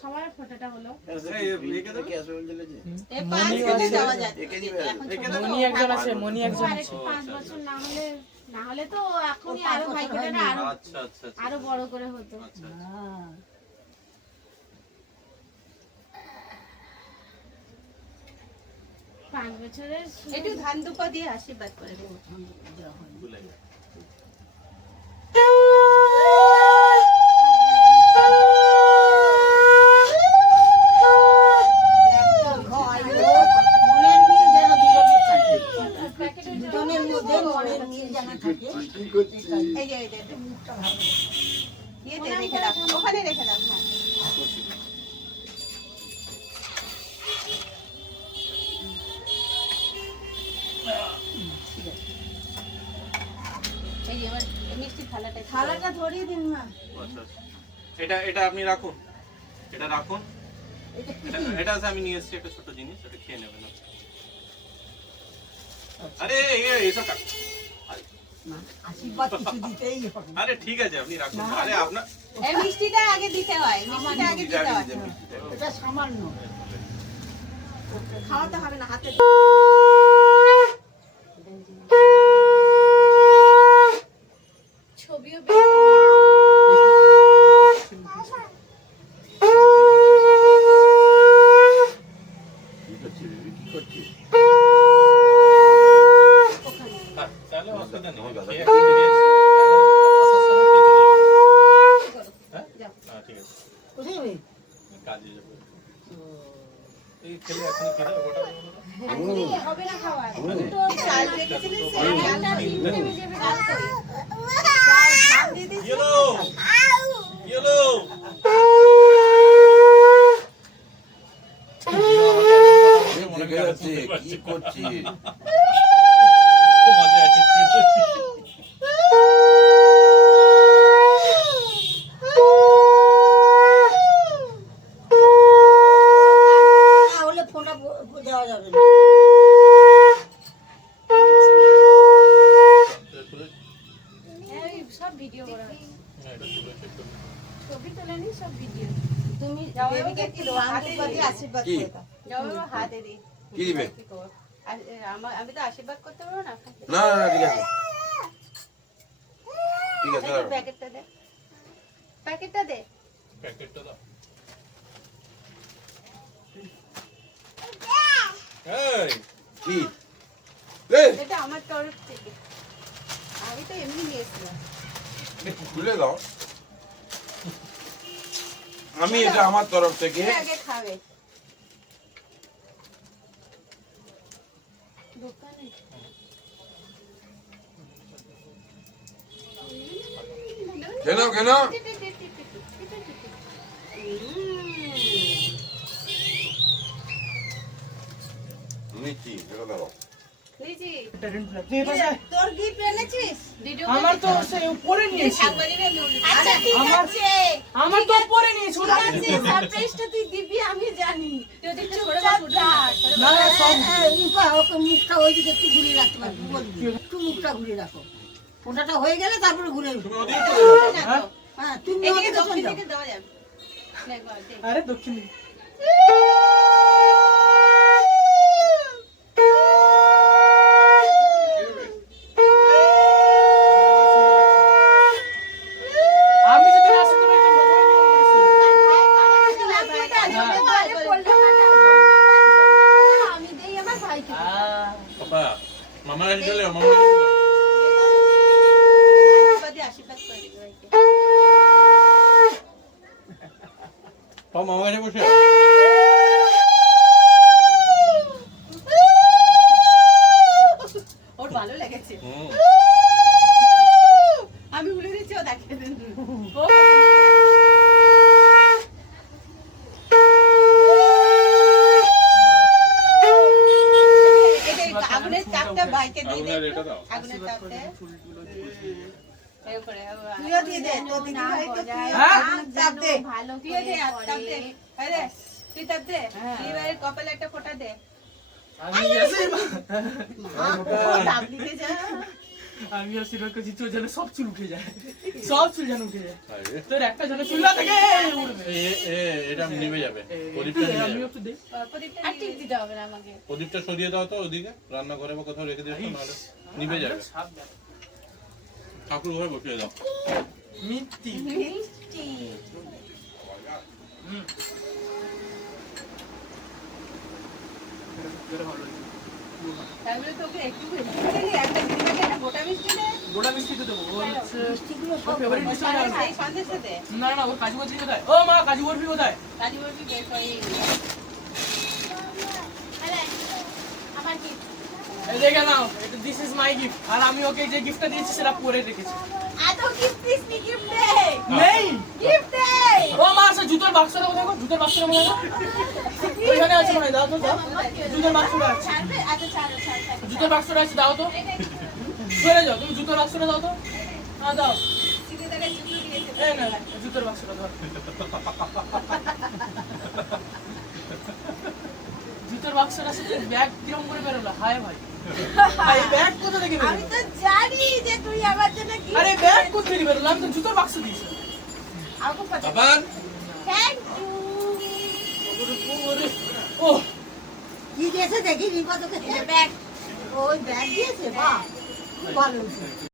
সবার ফটোটা হলো মনি একজন আছে, মনি একজন আছে। 5 বছর না হলে তো এখনই আরো ভাইকেটা আরো বড় করে হতো। 5 বছরের একটু ধান দুপা দিয়ে আশীর্বাদ করে দেবো। ওখানে রেখে দাও। থালাটা ধরিয়ে দিন না। এটা আপনি রাখুন, এটা রাখুন। এটা আছে, আমি নিয়ে এসেছি একটা ছোট জিনিস, এটা খেয়ে নেবেন। আরে এসব আরে ঠিক আছে, আপনি রাখুন। আরে আপনার এই মিষ্টিটা আগে দিতে হয়, মিষ্টিটা আগে দিতে হয়। এটা সামান্য খাওয়াতে হবে না, হাতে ছবিও হবে না খাওয়া। চাল রেখেছিলেন, সেই চালটা কি করছি দেওয়া যাবে না। সব ভিডিও করা ছবি তোলেনি, সব ভিডিও। তুমি দেবীকে কি হাতে দিয়ে আশীর্বাদ করে দাও। যাও বাবা, হাতে দি। কি দিবে? আমি তো আশীর্বাদ করতে পারবো না। না না ঠিক আছে, ঠিক আছে। প্যাকেটটা দে, প্যাকেটটা দে, প্যাকেটটা দাও। কি এটা আমার তরফ থেকে, আমি তো এমনি নিয়েছিলাম। খুলে দাও। আমি এটা আমার তরফ থেকে আগে খাবে। দোকানে কেন কেন নিচ্ছি, এটা দাও। লিজি তোর গিফট এনেছিস? আমার তো সেই উপরে নিয়েছি, আচ্ছা ঠিক আছে, আমার তো উপরে নিয়েছি। ওটা সারপ্রাইজটা তুই দিবি আমি জানি। তুই একটু ছোড়া না না সব ওকে মুখটা ওইদিকে একটু ঘুরিয়ে রাখতে পারবি, বলবি একটু মুখটা ঘুরিয়ে রাখো। ফোটাটা হয়ে গেলে তারপরে ঘুরে হ্যাঁ তুমি এদিকে দক্ষিণ দিকে দেওয়া যাবে। আরে দক্ষিণ মামার কাছে চলে যাও, মামার কাছে চলে যাও। আশীর্বাদ করে দিবি ভাইকে। মামার কাছে বসে ওর ভালো লেগেছে, আমি ভুলে দিচ্ছি। ও দেখে দেন আগুনের চাপটা বাইকে দিয়ে দে, আগুনের চাপটা এরপরে তুইও দিয়ে দে। তো দিদি ভাই তো চাপ দে, ভালো তুইও দে, চাপ দে। আরে তুই চাপ দে, দিদি ভাইয়ের কপালে একটা ফোঁটা দে। আমি গেছি ডাব দিতে যা। আমি আশীর্বাদ করছি তোর যেন সব চুল উঠে যায়, সব চুল যেন উঠে যায়, তাই রে? তোর একটা যেন চুল না থাকে উঠবে। এটা নিভে যাবে, প্রদীপটা নিভে আমি যাবে। একটু দেই। প্রদীপটা আর নিয়ে টিপ দিতে হবে না আমাকে। প্রদীপটা সরিয়ে দাও তো ওদিকে, রান্নাঘরে বা কোথাও রেখে দিও তো, নাহলে নিভে যাবে। সাবধান। ঠাকুর ঘরে বসিয়ে দাও। মিথ্যি। মিষ্টি। হুম। এটা ভালো লাগছে। তারপরে তোকে একটু দিলি, একটা দিদিমাকে একটা গোটা মিষ্টি দে। গোটা মিষ্টি তো দেবো, ওর হচ্ছে মিষ্টিগুলো ওর সব favorite মিষ্টি কোনটা জানো? এই সন্দেশটা দে। না না ওর কাজু বরফি কোথায়? ও মা কাজু বরফি কোথায়? কাজু বরফি বের করে এই নে। আরে, আমার কি? এই দেখে নাও, এটা দিস ইজ মাই গিফট। আর আমি ওকে যে গিফটটা দিয়েছি সেটা পরে রেখেছি। এত গিফট দিস নি, গিফট দে। নেই। গিফট দে। ও মা সে জুতোর বাক্সটা কোথায় গো? জুতোর বাক্সটা কোথায় গো? ওইখানে আছে মনে হয়, দাও তো দাও। জুতোর বাক্সটা আছে। ছাড়বে? আচ্ছা, ছাড়ো, ছাড়ো, ছাড়ো। জুতোর বাক্সটা আছে, দাও তো। সরে যাও, তুমি জুতোর বাক্সটা দাও তো। হ্যাঁ দাও। চিনি তাকে জুতো দিয়েছে। এই না জুতোর বাক্সটা দাও। জুতোর বাক্সটা সাথে ব্যাগ কিরকম করে বেরোলো? হায় ভাই। ভাই ব্যাগ কোথা থেকে আমি বেরোলো? তো জানি যে তুই আমার জন্য কি আরে ব্যাগ কোথা থেকে বেরোলো? আমি তো জুতোর বাক্স দিয়েছি। আমাকে পছন্দ। আবার থ্যাংক ইউ। ও কি দিয়েছে দেখি রিপা তোকে ব্যাগ। ওই ব্যাগ দিয়েছে, বাহ খুব ভালো হয়েছে।